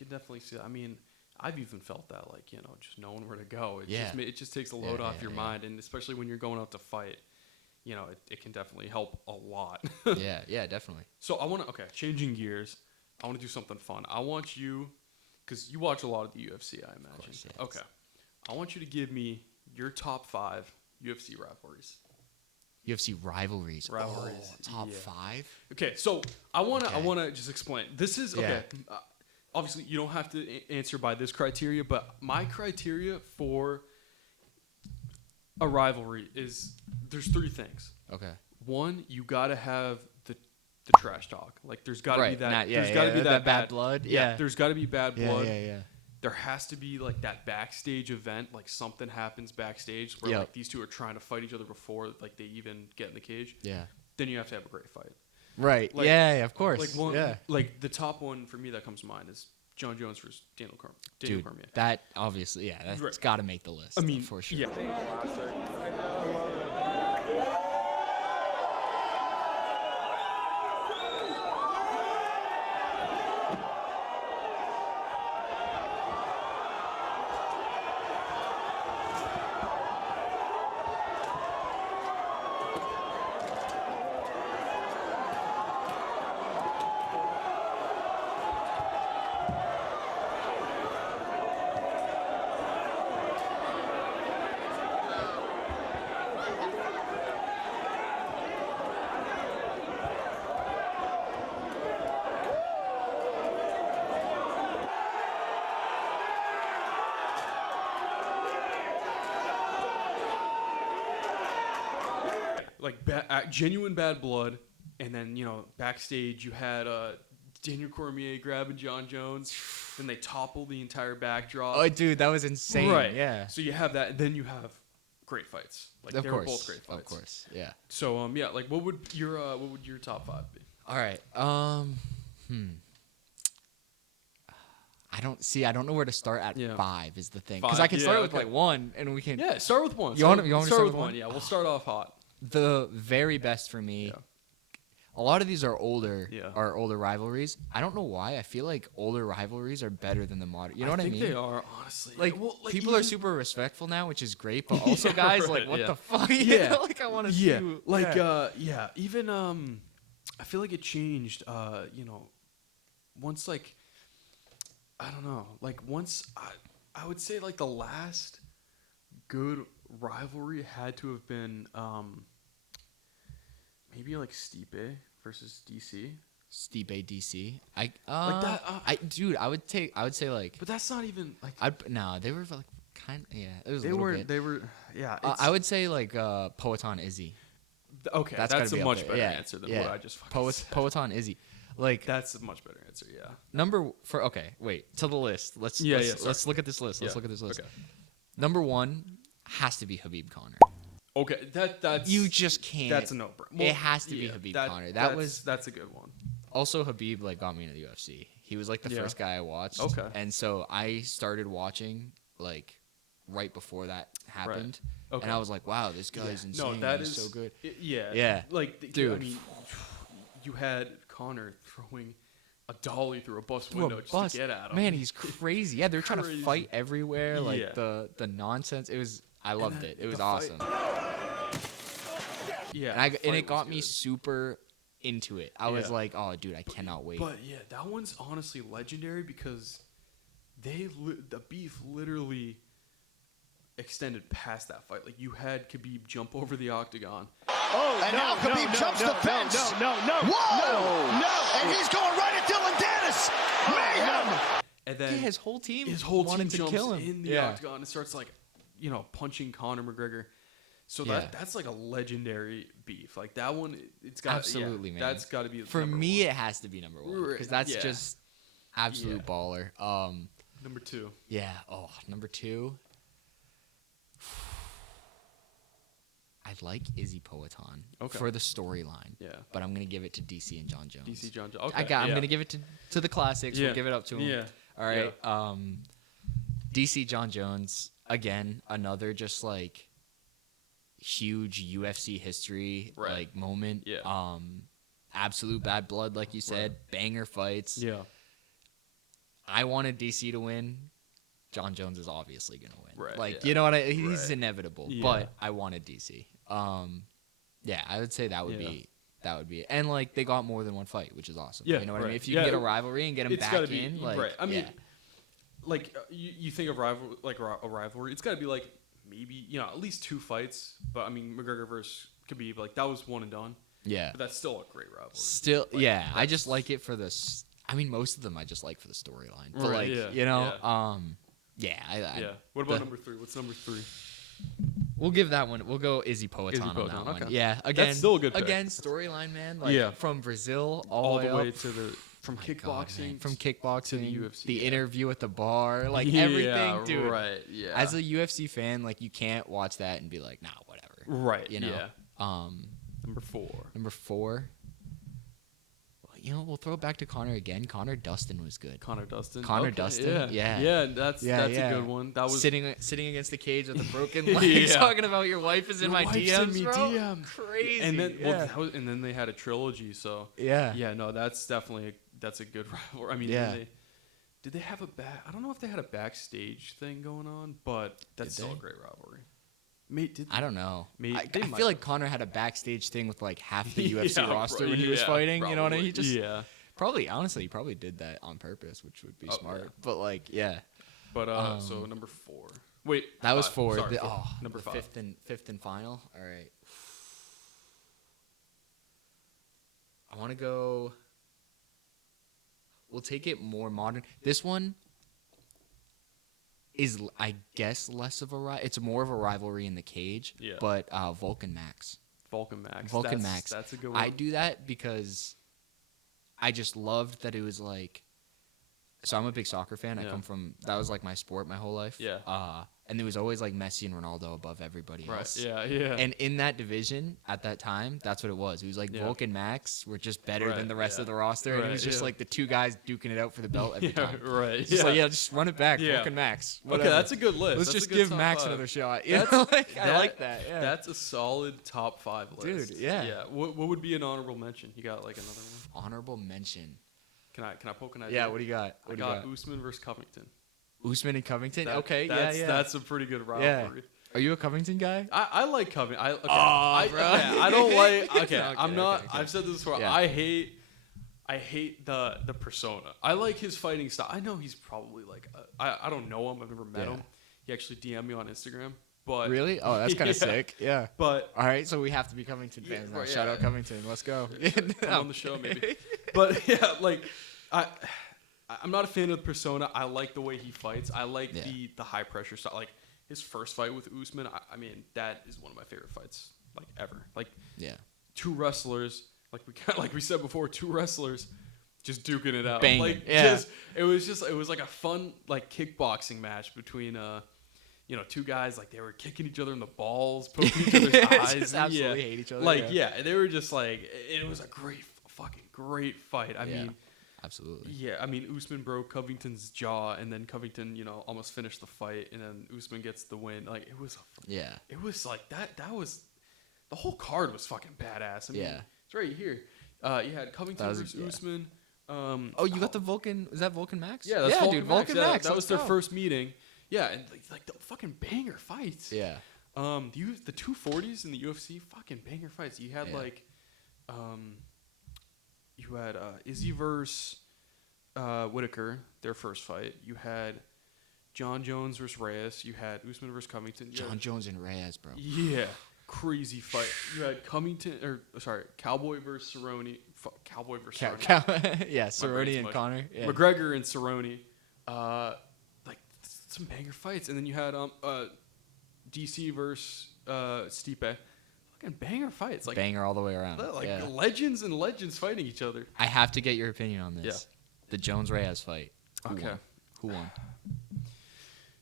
definitely see that. I mean, I've even felt that, like, you know, just knowing where to go. It just takes a load off your mind, and especially when you're going out to fight, you know, it can definitely help a lot. yeah, definitely. So changing gears. I want to do something fun. I want you, because you watch a lot of the UFC, I imagine. Of course, yes. Okay. I want you to give me your top 5 UFC rivalries. UFC rivalries. Rivalries. Oh, top 5? Okay, so I wanna just explain. This is okay. Obviously, you don't have to answer by this criteria, but my criteria for a rivalry is there's 3 things. Okay. 1, you gotta have the trash talk. Like there's gotta be that. There's gotta be that bad blood. Yeah. There's gotta be bad blood. Yeah. There has to be like that backstage event, like something happens backstage where like these two are trying to fight each other before like they even get in the cage. Yeah. Then you have to have a great fight. Right. Like, of course. Like the top one for me that comes to mind is John Jones versus Daniel Cormier. That obviously, that's got to make the list. I mean, for sure. Yeah. Like genuine bad blood, and then backstage you had Daniel Cormier grabbing John Jones, then they topple the entire backdrop. Oh, dude, that was insane. Right. Yeah. So you have that, and then you have great fights. Like they were both great fights. Of course. Yeah. So like what would your top 5 be? All right. I don't know where to start at 5 is the thing. Because I can start with like 1 and we can. Yeah, start with 1. You want to start with 1? Yeah, we'll start off hot. The very best for me. A lot of these are older rivalries. I don't know why. I feel like older rivalries are better than the modern. You know what I mean? I think they are, honestly. Like people are super respectful now, which is great. But also, guys, like, what the fuck? You know, like, I want to see. Like, even I feel like it changed. Once like, I don't know. Like once I would say like the last good rivalry had to have been maybe like Stipe versus DC. Stipe DC. Like that. I would say like. But that's not even like. They were like kind. Yeah, it was. They were. Yeah. I would say like Poatan Izzy. Okay, that's a much better answer than what I just fucking said. Poatan Izzy. Like that's a much better answer. Yeah. To the list. Let's look at this list. Let's look at this list. Okay. Number 1 has to be Khabib Conor. Okay, that's you just can't. That's a no-brainer. It has to be Khabib Conor. That's a good one. Also, Khabib like got me into the UFC. He was like the first guy I watched. Okay. And so I started watching like right before that happened. Right. Okay. And I was like, wow, this guy's insane. No, He's so good. Yeah. Like, dude. I mean, you had Conor throwing a dolly through a bus window just to get at him. Man, he's crazy. Yeah, they're trying to fight everywhere. Like the nonsense. I loved it. It was awesome. Yeah. And it got me super into it. I was like, oh, dude, I cannot wait. But yeah, that one's honestly legendary because the beef literally extended past that fight. Like you had Khabib jump over the octagon, And now Khabib jumps the fence. Whoa! No! And he's going right at Dylan Dennis. Mayhem! And then his whole team wanted to jumps kill him in the Yeah. octagon and starts like, punching Conor McGregor. So Yeah. that's like a legendary beef. Like that one, it's got Absolutely, man. That's got to be For number me, one. it has to be number one because that's Yeah. just absolute baller. Number two. Yeah. Oh, number two. I like Izzy Poetan for the storyline. Yeah. But I'm gonna give it to DC and John Jones. DC John Jones. Okay. I'm gonna give it to the classics. Yeah. We'll give it up to him. Yeah. All right. DC John Jones again. Another just like huge UFC history like moment. Yeah. Absolute bad blood, like you said. Banger fights. Yeah. I wanted DC to win. John Jones is obviously gonna win. Right, Like yeah. you know what? He's inevitable. Yeah. But I wanted DC. Yeah, I would say that would be it. And like they got more than one fight, which is awesome. Yeah, You know what I mean? right. If you Yeah, can get a rivalry and get him it's back gotta be in, like right. I mean, yeah. like you think of a rivalry, it's got to be like maybe at least two fights. But I mean, McGregor versus Khabib, like that was one and done. Yeah. But that's still a great rivalry. Still, Like, yeah. I just like it for this. I mean, most of them I just like for the storyline. But Right, like, yeah, you know, yeah. yeah. What about number three? What's number three? We'll give that one. We'll go Izzy Poetan on Poetan, that one. okay. Yeah, again, That's still a good pick. Again, storyline, man. Like, Yeah. from Brazil all All the the way up. to the from My kickboxing, God, man. From kickboxing to the UFC, the yeah. interview at the bar, like Yeah, everything, dude. Right. Yeah. As a UFC fan, like you can't watch that and be like, nah, whatever. right. You know. Yeah. Number four. Number four. We'll throw it back to Connor again. Connor Dustin was good. Connor Dustin. Dustin. Yeah. Yeah. That's a good one. That was sitting against the cage with a broken leg, Yeah. talking about your wife is in Your my wife's DMs, in me bro. DM. Crazy. And then and then they had a trilogy. So yeah. yeah, no, that's definitely that's a good rivalry. I mean, Yeah. did they have I don't know if they had a backstage thing going on, but that's Did still they? a great rivalry. I don't know. I they feel might like Connor had a backstage thing with like half the UFC Yeah, roster when he was yeah, fighting. You know what I mean? probably. He just yeah. honestly, he probably did that on purpose, which would be Oh, smart. yeah. But like, yeah, But so number four. Wait, that was five. four. Sorry, Number five. fifth and final. All right. I want to go. We'll take it more modern. This one is, I guess, less of a it's more of a rivalry in the cage. Yeah. But Vulcan Max. Vulcan Max. Vulcan Max. That's a good one. I do that because I just loved that it was like. So I'm a big soccer fan. I Yeah. come from that was like my sport my whole life. Yeah. And it was always like Messi and Ronaldo above everybody else. Right. Yeah. Yeah. And in that division at that time, that's what it was. It was like Yeah. Vulcan and Max were just better Right, than the rest yeah. of the roster. And it Right, was just yeah. like the two guys duking it out for the belt every yeah. time. Right. It's just like, just run it back. Yeah. Vulcan Max. Okay, Whatever. that's a good list. Let's That's just a good give top Max five. another shot. You That's- know? Like, I like that. Yeah. That's a solid top 5 list. Dude, yeah. Yeah. What would be an honorable mention? You got like another one? Honorable mention. Can I poke an idea? Yeah, what do you got? I got Usman versus Covington. Usman and Covington? Okay, that's, yeah. That's a pretty good rivalry. Are you a Covington guy? I like Covington. bro. I don't like. Okay, Okay, I'm not. okay. I've said this before. Yeah. I hate the persona. I like his fighting style. I know he's probably like. I don't know him. I've never met Yeah. him. He actually DM'd me on Instagram. But Really? Oh, that's kind of Yeah. sick. Yeah. But All right, so we have to be Covington fans now. right, Shout yeah. out Covington. Let's go. come on the show maybe. But yeah, like I'm not a fan of the persona. I like the way he fights. I like the high pressure style. Like his first fight with Usman. I mean, that is one of my favorite fights like ever. Like Yeah. two wrestlers, like we said before, two wrestlers just duking it out. Banging, Like yeah. it was like a fun like kickboxing match between two guys, like they were kicking each other in the balls, poking each other's eyes. Just absolutely hate each other. Like they were just like it was a fucking great fight. I mean, absolutely. yeah, I mean Usman broke Covington's jaw, and then Covington, almost finished the fight, and then Usman gets the win. Like it was like that was the whole card was fucking badass. I mean, it's right here. You had Covington versus Usman. You got the Vulcan. Is that Vulcan Max? Yeah, that's Vulcan dude. Max. Vulcan Yeah, Max. that was their let's go. first meeting. Yeah, and like the fucking banger fights. Yeah. The 240s in the UFC, fucking banger fights. You had Izzy versus Whitaker, their first fight. You had John Jones versus Reyes. You had Usman versus Covington. John Jones and Reyes, bro. Yeah, crazy fight. You had Cowboy versus Cerrone. Cowboy versus Cerrone. Yeah, Cerrone and Connor. Yeah. McGregor and Cerrone. Like some banger fights, and then you had DC versus Stipe. Fucking banger fights. Like banger all the way around. Like yeah. legends and legends fighting each other. I have to get your opinion on this. Yeah. The Jones-Reyes fight. Who won?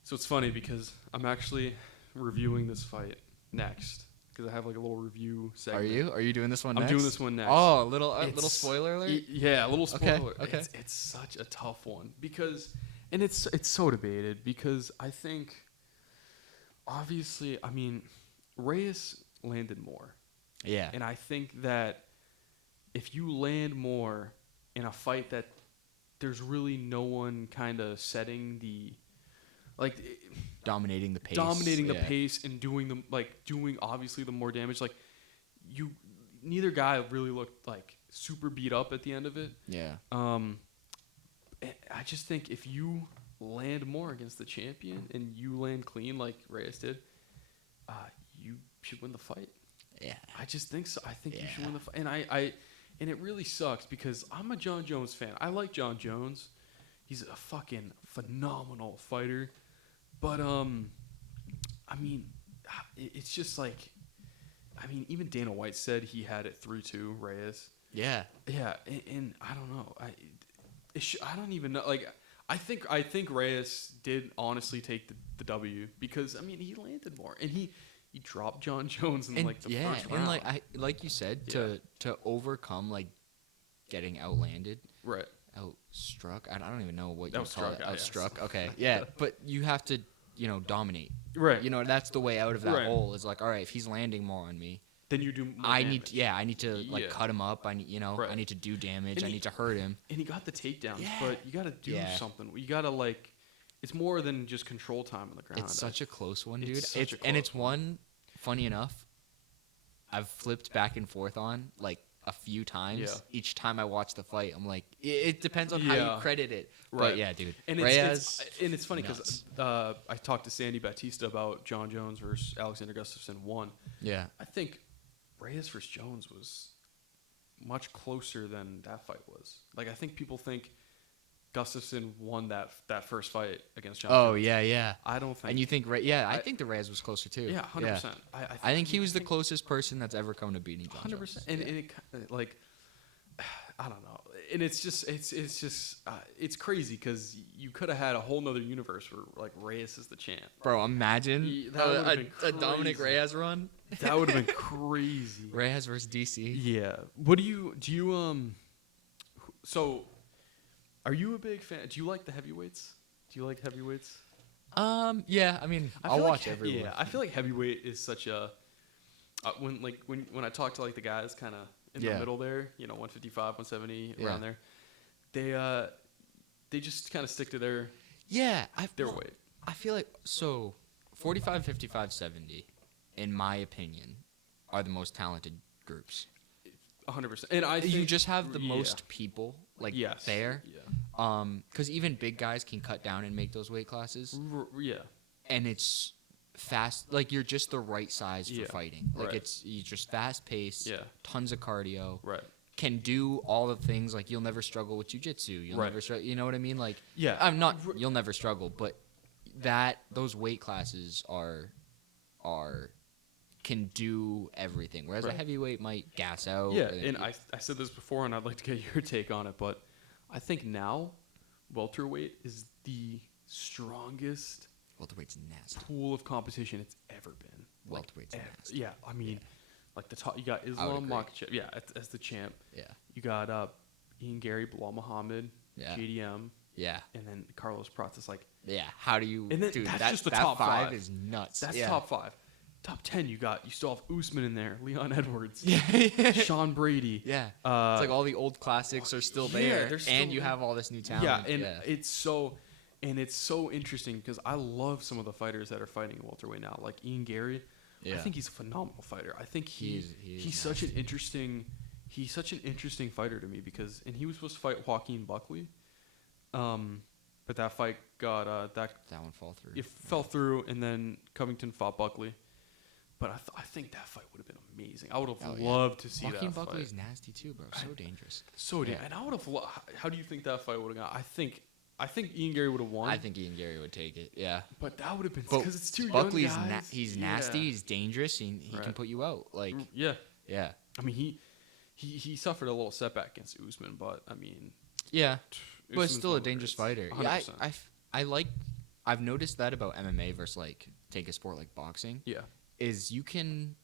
So it's funny because I'm actually reviewing this fight next because I have like a little review segment. Are you? Are you doing this one next? I'm doing this one next. Oh, a little spoiler alert? Yeah, a little spoiler. Okay. It's such a tough one because, and it's so debated because I think, obviously, I mean, Reyes landed more. Yeah. And I think that if you land more in a fight that there's really no one kind of setting the, like, dominating the pace. Pace and doing obviously the more damage. Like, neither guy really looked like super beat up at the end of it. Yeah. I just think if you land more against the champion and you land clean like Reyes did, you should win the fight. Yeah. I just think so. I think you should win the fight. And it really sucks because I'm a John Jones fan. I like John Jones. He's a fucking phenomenal fighter. But, I mean, it's just like, I mean, even Dana White said he had it 3-2, Reyes. Yeah. Yeah, and I don't know. I don't even know. Like, I think Reyes did honestly take the W because, I mean, he landed more. And he dropped John Jones in, the first round. And, like you said, to overcome, like, getting outlanded. Right. Outstruck. I don't even know what you Outstruck, call it. Outstruck. Yes. Okay. Yeah, but you have to, dominate. Right. That's the way out of that hole. Is like, all right, if he's landing more on me, then you do more I damage. need to cut him up. I need to do damage. I need to hurt him. And he got the takedowns, but you got to do something. You got to, like, it's more than just control time on the ground. It's such a close one, dude. It's one, funny enough, I've flipped back and forth on, like, a few times. Yeah. Each time I watch the fight, I'm like, it depends on how you credit it. Right. But yeah, dude. And Reyes, it's funny because I talked to Sandy Batista about John Jones versus Alexander Gustafsson 1. Yeah. I think Reyes versus Jones was much closer than that fight was. Like, I think people think Gustafsson won that first fight against John Jones. Oh, yeah. I don't think. And you think, I think the Reyes was closer too. Yeah, 100%. I think he was the closest person that's ever come to beating John 100%. Jones. And it, like, I don't know. And it's just it's crazy because you could have had a whole nother universe where, like, Reyes is the champ. Bro, imagine a Dominic Reyes run. That would have been crazy. Reyes versus DC. Yeah. What do you so are you a big fan? Do you like the heavyweights? Yeah, I mean, I'll watch everyone. Yeah, I feel like heavyweight is such a when I talk to, like, the guys kind of in the middle there, 155, 170 around there, they just kind of stick to their weight. I feel like 45, 55, 70, in my opinion, are the most talented groups. 100%. And I think you just have the most people there. Yeah. Because even big guys can cut down and make those weight classes. Yeah. And it's fast. Like, you're just the right size for fighting. Like, you're just fast paced. Yeah. Tons of cardio. Right. Can do all the things. Like, you'll never struggle with jiu-jitsu. You'll never struggle. You know what I mean? Like, I'm not. You'll never struggle, but those weight classes are can do everything. Whereas a heavyweight might gas out. Yeah, and I said this before, and I'd like to get your take on it, but I think now welterweight is the strongest welterweight's nasty pool of competition it's ever been. Welterweight's nasty. Yeah, I mean, like the top, you got Islam Makhachev, as the champ. Yeah. You got Ian Gary, Bilal Muhammad, JDM. Yeah. And then Carlos Pratt is like. Yeah. How do you? And then dude, that's just the top five. Is nuts. That's top five. Top 10, you still have Usman in there, Leon Edwards, Sean Brady. Yeah. It's like all the old classics are still there, and you have all this new talent. Yeah, and it's so interesting because I love some of the fighters that are fighting in welterweight now, like Ian Gary. Yeah. I think he's a phenomenal fighter. I think he's such an interesting fighter to me because he was supposed to fight Joaquin Buckley, but that fight got that one fell through. It fell through, and then Covington fought Buckley. But I think that fight would have been amazing. I would have yeah. loved to see Joaquin that Buckley's fight. nasty too, bro. So dangerous. So dangerous. And I would have. How do you think that fight would have gone? I think Ian Gary would have won. I think Ian Gary would take it. Yeah. But that would have been But because it's two Buckley's young guys. he's nasty. He's dangerous. He can put you out. Like yeah. yeah. I mean, he suffered a little setback against Usman, but I mean, yeah. But it's Usman's still one a of the dangerous greats. fighter. Yeah, 100%. I like. I've noticed that about MMA versus like take a sport like boxing. Yeah. Is you can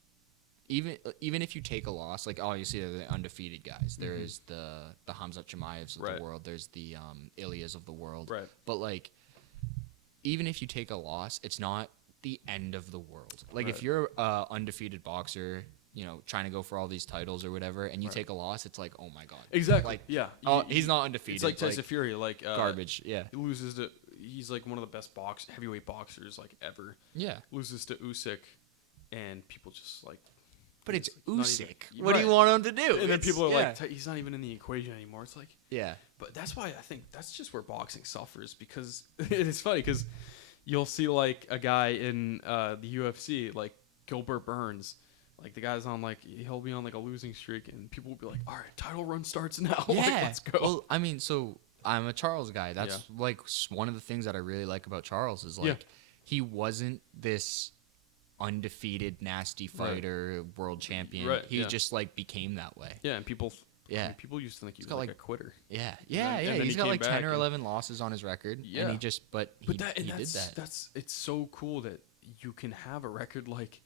even if you take a loss, like obviously they're the undefeated guys. There is the Hamzat Chimaevs of the world. There's the Ilias of the world. Right. But like, even if you take a loss, it's not the end of the world. Like if you're a undefeated boxer, you know, trying to go for all these titles or whatever, and you take a loss, it's like, oh my god. Exactly. Like, yeah. oh, he's not undefeated. It's like Tyson Fury, like garbage. Yeah. He loses to. He's like one of the best heavyweight boxers like ever. Yeah. Loses to Usyk, and people just like. But it's not Usyk. even- What do you want him to do? And then people are yeah. like, he's not even in the equation anymore. It's like, yeah. but that's why I think that's just where boxing suffers, because it is funny because you'll see like a guy in the UFC like Gilbert Burns, like the guy's on like he'll be on like a losing streak, and people will be like, all right, title run starts now. Yeah. Like, let's go. Well, I mean, so I'm a Charles guy. That's like one of the things that I really like about Charles is like he wasn't this undefeated nasty fighter world champion. He just like became that way. Yeah, and people Yeah. people used to think he was got, like like a quitter. Yeah. And then He's he got came like 10 back or and- 11 losses on his record. Yeah. And he just he did that. That's it's so cool that you can have a record like,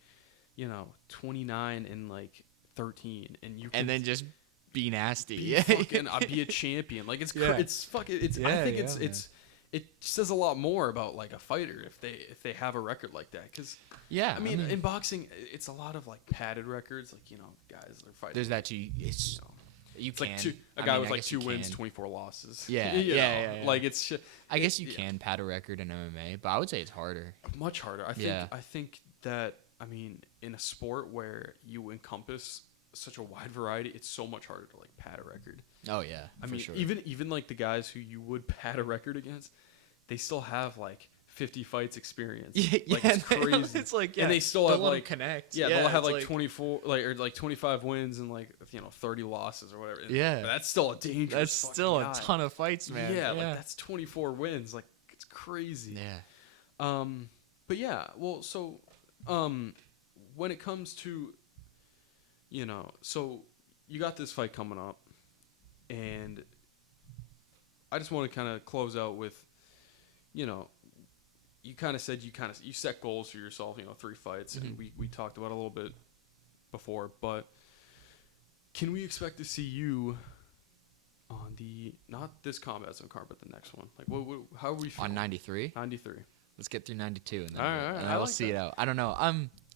29 and like 13, and you can And then just be nasty. be fucking be a champion. Like it's it's fucking it's I think it says a lot more about like a fighter if they have a record like that, because yeah. I mean in boxing it's a lot of like padded records, like guys are fighting. There's that too. It's you It's can. like a I guy mean, with I like guess 2 you wins, can. 24 losses. Yeah, You know? yeah. Like it's I guess you can pad a record in MMA, but I would say it's harder. much harder. I think that in a sport where you encompass such a wide variety, it's so much harder to like pad a record. Oh yeah, for sure. even like the guys who you would pad a record against, they still have like 50 fights experience. Like it's crazy. It's like and they still have like connect. Yeah, they'll have like 24 or like 25 wins and like 30 losses or whatever. Yeah. But that's still a dangerous. That's still a ton of fights, man. Yeah, like that's 24 wins. Like it's crazy. Yeah. But yeah, well, so when it comes to so you got this fight coming up, and I just want to kind of close out with you kind of said you set goals for yourself, 3 fights, and we talked about it a little bit before, but can we expect to see you on not this Combat Zone card, but the next one? Like, how are we feeling? On 93. 93. Let's get through 92, and then All right, and we'll like see that. it out. I don't know.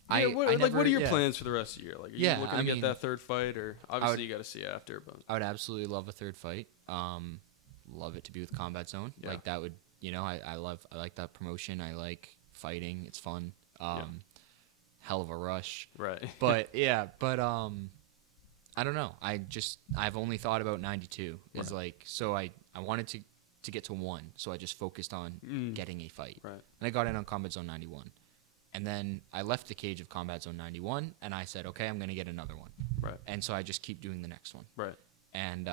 What are your plans for the rest of the year? Like, are you looking to get that 3rd fight, or obviously you got to see after? But I would absolutely love a 3rd fight. Love it to be with Combat Zone. Yeah. Like that would, I like that promotion. I like fighting. It's fun. Hell of a rush. right. But I don't know. I've only thought about 92. Is like, so I wanted to get to 1, so I just focused on getting a fight. Right. And I got in on Combat Zone 91. And then I left the cage of Combat Zone 91, and I said, okay, I'm going to get another one. Right. And so I just keep doing the next one. Right. And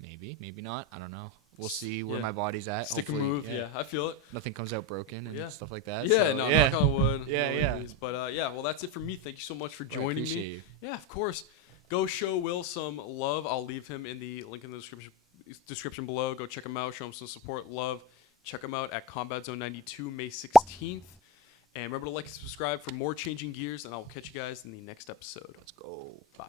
maybe not. I don't know. We'll see where my body's at. Stick Hopefully, a move. Yeah, I feel it. nothing comes out broken and stuff like that. Yeah, so, knock on wood. Yeah, No yeah. worries. But well, that's it for me. Thank you so much for I joining appreciate me. you. Yeah, of course. Go show Will some love. I'll leave him in the link in the description below. Go check him out. Show him some support, love. Check him out at Combat Zone 92, May 16th. And remember to like and subscribe for more Changing Gears, and I'll catch you guys in the next episode. Let's go. Bye.